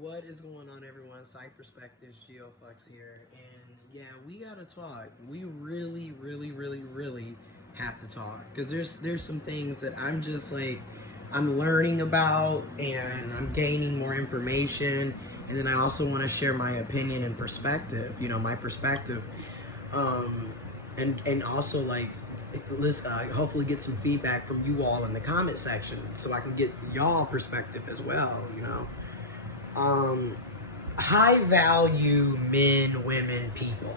What is going on, everyone? Site Perspectives, giofvcks here, and yeah, we gotta talk. We really have to talk because there's some things that I'm just like I'm learning about, and I'm gaining more information, and then I also want to share my opinion and perspective. My perspective, um, and also like listen, hopefully get some feedback from you all in the comment section so I can get y'all perspective as well. Um, High value men, women, people.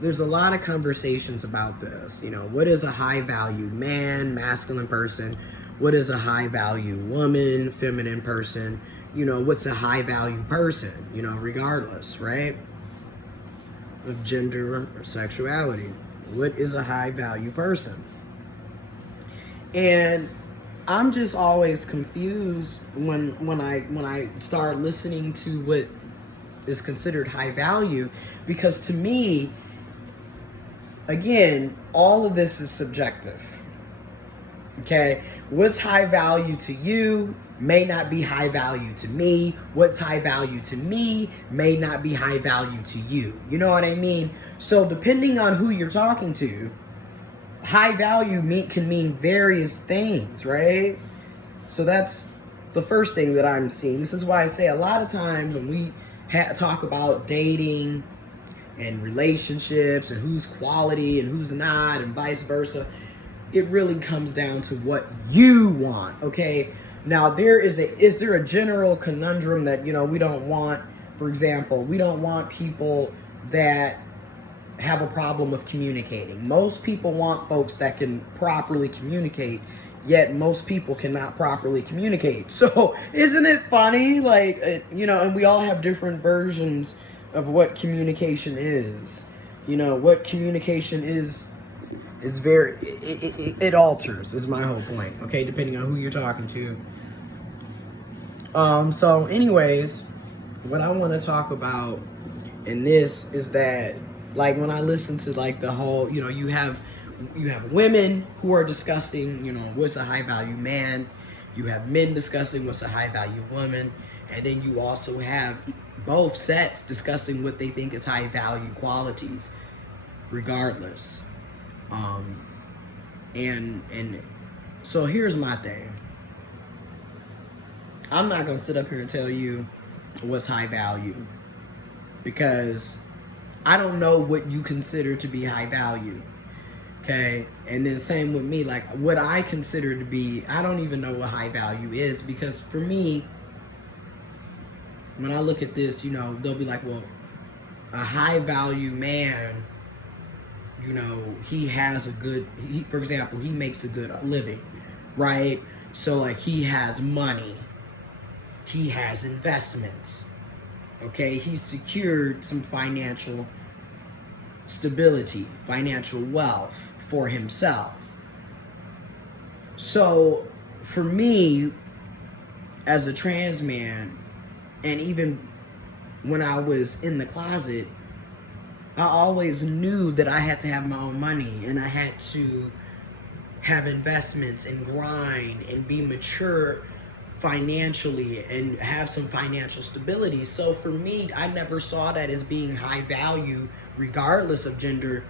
There's a lot of conversations about this. What is a high value man, masculine person? What is a high value woman, feminine person? What's a high value person? Regardless, right? Of gender or sexuality. What is a high value person? And I'm just always confused when I start listening to what is considered high value, because to me, again, all of this is subjective. Okay, what's high value to you may not be high value to me. What's high value to me may not be high value to you. You know what I mean? So depending on who you're talking to, high value can mean various things, right? So that's the first thing that I'm seeing. This is why I say a lot of times when we talk about dating and relationships and who's quality and who's not and vice versa, it really comes down to what you want, okay? Now, is there a general conundrum that, we don't want? For example, we don't want people that have a problem of communicating. Most people want folks that can properly communicate, yet most people cannot properly communicate. So isn't it funny? And we all have different versions of what communication is. What communication is very, it alters, is my whole point, okay, depending on who you're talking to. So anyways, what I want to talk about in this is that, like, when I listen to like the whole, you have women who are discussing, what's a high value man. You have men discussing what's a high value woman, and then you also have both sets discussing what they think is high value qualities, regardless. And so here's my thing. I'm not gonna sit up here and tell you what's high value, because I don't know what you consider to be high value. Okay, and then same with me, like what I consider to be, I don't even know what high value is, because for me, when I look at this, they'll be like, well, a high value man, he has for example, he makes a good living, right? So like he has money, he has investments, okay? He's secured some financial stability, financial wealth for himself. So for me, as a trans man, and even when I was in the closet, I always knew that I had to have my own money, and I had to have investments and grind and be mature financially and have some financial stability. So for me, I never saw that as being high value, regardless of gender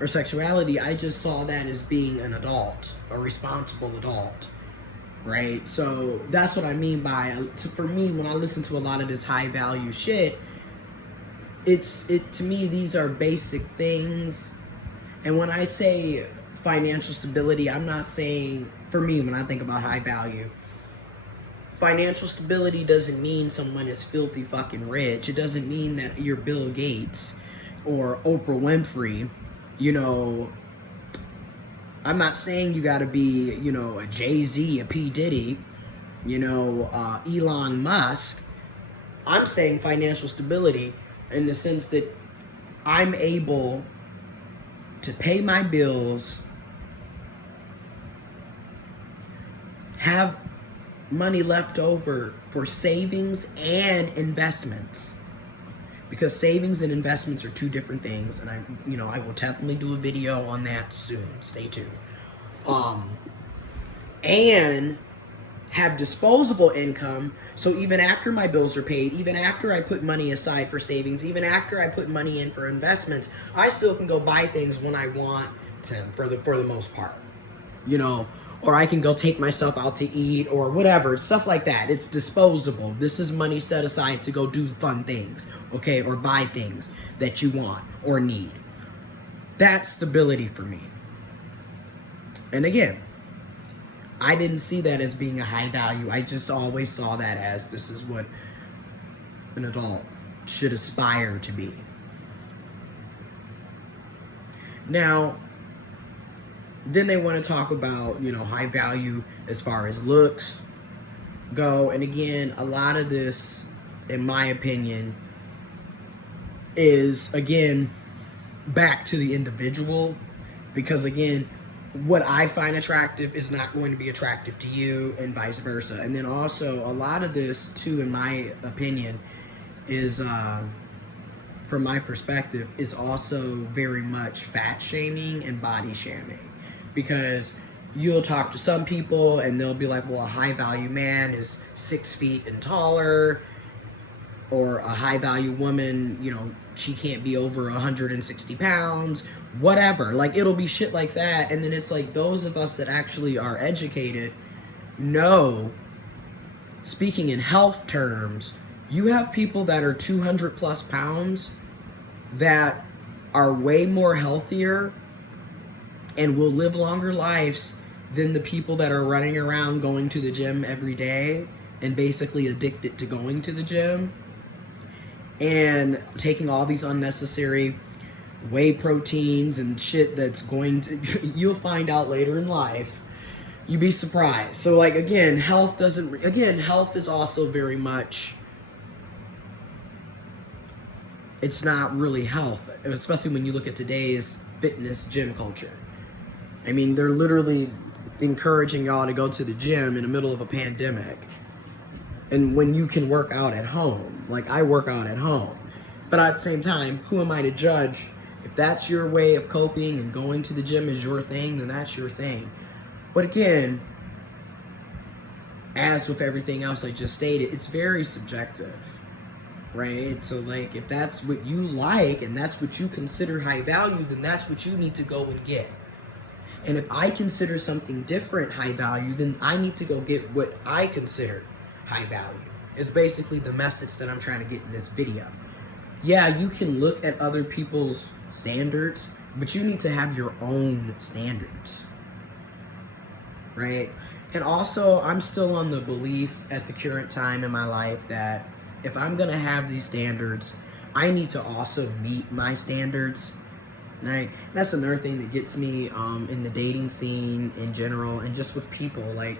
or sexuality. I just saw that as being an adult, a responsible adult, right? So that's what I mean by, for me, when I listen to a lot of this high value shit, to me, these are basic things. And when I say financial stability, I'm not saying, for me, when I think about high value, financial stability doesn't mean someone is filthy fucking rich. It doesn't mean that you're Bill Gates or Oprah Winfrey. I'm not saying you gotta be, a Jay-Z, a P. Diddy, Elon Musk. I'm saying financial stability in the sense that I'm able to pay my bills, have money left over for savings and investments, because savings and investments are two different things, and I will definitely do a video on that soon. Stay tuned. And have disposable income, so even after my bills are paid, even after I put money aside for savings, even after I put money in for investments, I still can go buy things when I want to, for the most part, you know, or I can go take myself out to eat or whatever, stuff like that. It's disposable. This is money set aside to go do fun things, okay, or buy things that you want or need. That's stability for me. And again, I didn't see that as being a high value. I just always saw that as this is what an adult should aspire to be. Now, then they want to talk about, you know, high value as far as looks go. And again, a lot of this, in my opinion, is, again, back to the individual. Because, again, what I find attractive is not going to be attractive to you, and vice versa. And then also, a lot of this, too, in my opinion, is, from my perspective, is also very much fat shaming and body shaming. Because you'll talk to some people and they'll be like, well, a high value man is 6 feet and taller, or a high value woman, you know, she can't be over 160 pounds, whatever. Like, it'll be shit like that. And then it's like, those of us that actually are educated know, speaking in health terms, you have people that are 200 plus pounds that are way more healthier and will live longer lives than the people that are running around going to the gym every day and basically addicted to going to the gym and taking all these unnecessary whey proteins and shit that's going to, you'll find out later in life. You'd be surprised. So, like, again, health is also very much, it's not really health, especially when you look at today's fitness gym culture. I mean, they're literally encouraging y'all to go to the gym in the middle of a pandemic. And when you can work out at home. Like, I work out at home. But at the same time, who am I to judge? If that's your way of coping and going to the gym is your thing, then that's your thing. But again, as with everything else I just stated, it's very subjective, right? So, like, if that's what you like and that's what you consider high value, then that's what you need to go and get. And if I consider something different high value, then I need to go get what I consider high value. It's basically the message that I'm trying to get in this video. Yeah, you can look at other people's standards, but you need to have your own standards, right? And also, I'm still on the belief at the current time in my life that if I'm going to have these standards, I need to also meet my standards. Right? That's another thing that gets me in the dating scene in general, and just with people. Like,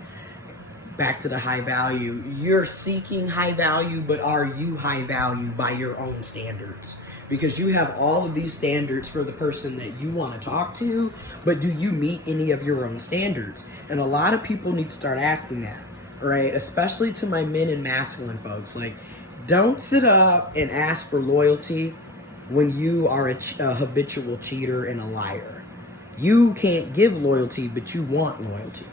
back to the high value. You're seeking high value, but are you high value by your own standards? Because you have all of these standards for the person that you want to talk to, but do you meet any of your own standards? And a lot of people need to start asking that, right? Especially to my men and masculine folks. Like, don't sit up and ask for loyalty when you are a habitual cheater and a liar. You can't give loyalty, but you want loyalty.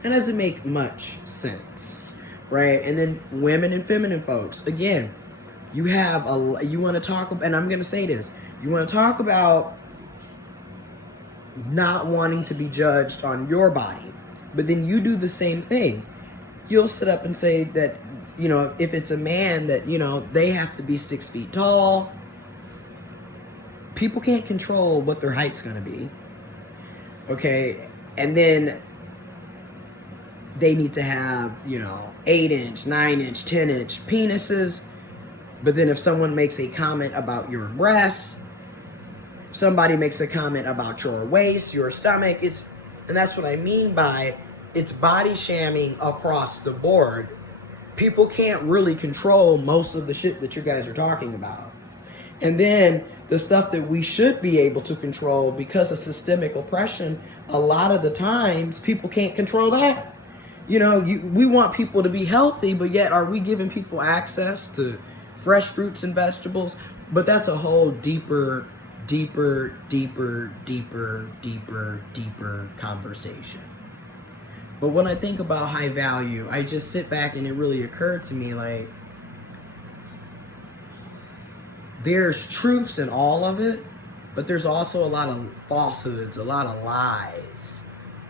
That doesn't make much sense, right? And then women and feminine folks, again, you want to talk, and I'm going to say this, you want to talk about not wanting to be judged on your body, but then you do the same thing. You'll sit up and say that, you know, if it's a man that, you know, they have to be 6 feet tall. People can't control what their height's going to be. Okay. And then they need to have, 8-inch, 9-inch, 10-inch penises. But then if someone makes a comment about your breasts, somebody makes a comment about your waist, your stomach, and that's what I mean by it's body shaming across the board. People can't really control most of the shit that you guys are talking about. And then the stuff that we should be able to control, because of systemic oppression, a lot of the times people can't control that. We want people to be healthy, but yet are we giving people access to fresh fruits and vegetables? But that's a whole deeper deeper conversation. But when I think about high value, I just sit back and it really occurred to me, like, there's truths in all of it, but there's also a lot of falsehoods, a lot of lies,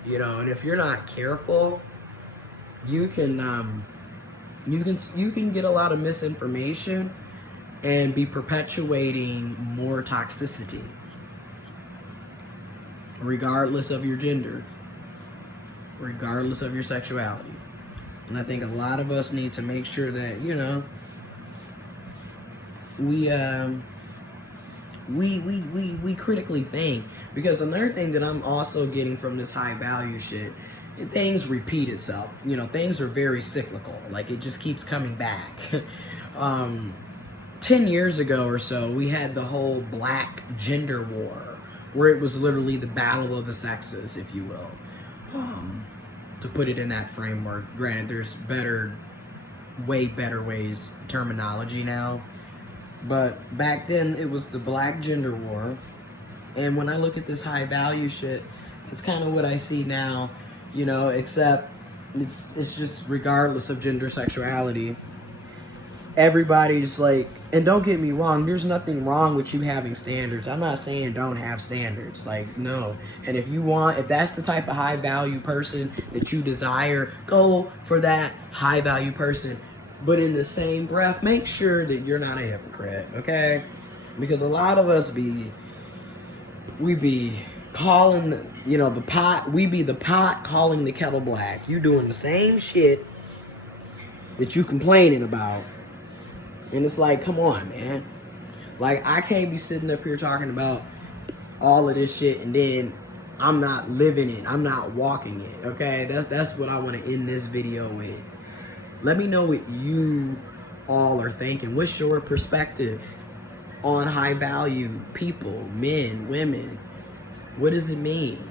you know. And if you're not careful, you can get a lot of misinformation and be perpetuating more toxicity, regardless of your gender, regardless of your sexuality. And I think a lot of us need to make sure that, you know, we critically think. Because another thing that I'm also getting from this high value shit, things repeat itself. You know, things are very cyclical. Like, it just keeps coming back. 10 years ago or so, we had the whole black gender war, where it was literally the battle of the sexes, if you will. To put it in that framework. Granted, there's way better ways, terminology now. But back then, it was the black gender war. And when I look at this high value shit, that's kind of what I see now, you know, except it's just regardless of gender, sexuality. Everybody's like, and don't get me wrong, there's nothing wrong with you having standards. I'm not saying don't have standards, like, no. And if that's the type of high value person that you desire, go for that high value person. But in the same breath, make sure that you're not a hypocrite, okay? Because a lot of us we be calling, you know, we be the pot calling the kettle black. You doing the same shit that you complaining about. And it's like, come on, man. Like, I can't be sitting up here talking about all of this shit and then I'm not living it. I'm not walking it, okay? That's what I want to end this video with. Let me know what you all are thinking. What's your perspective on high value people, men, women? What does it mean?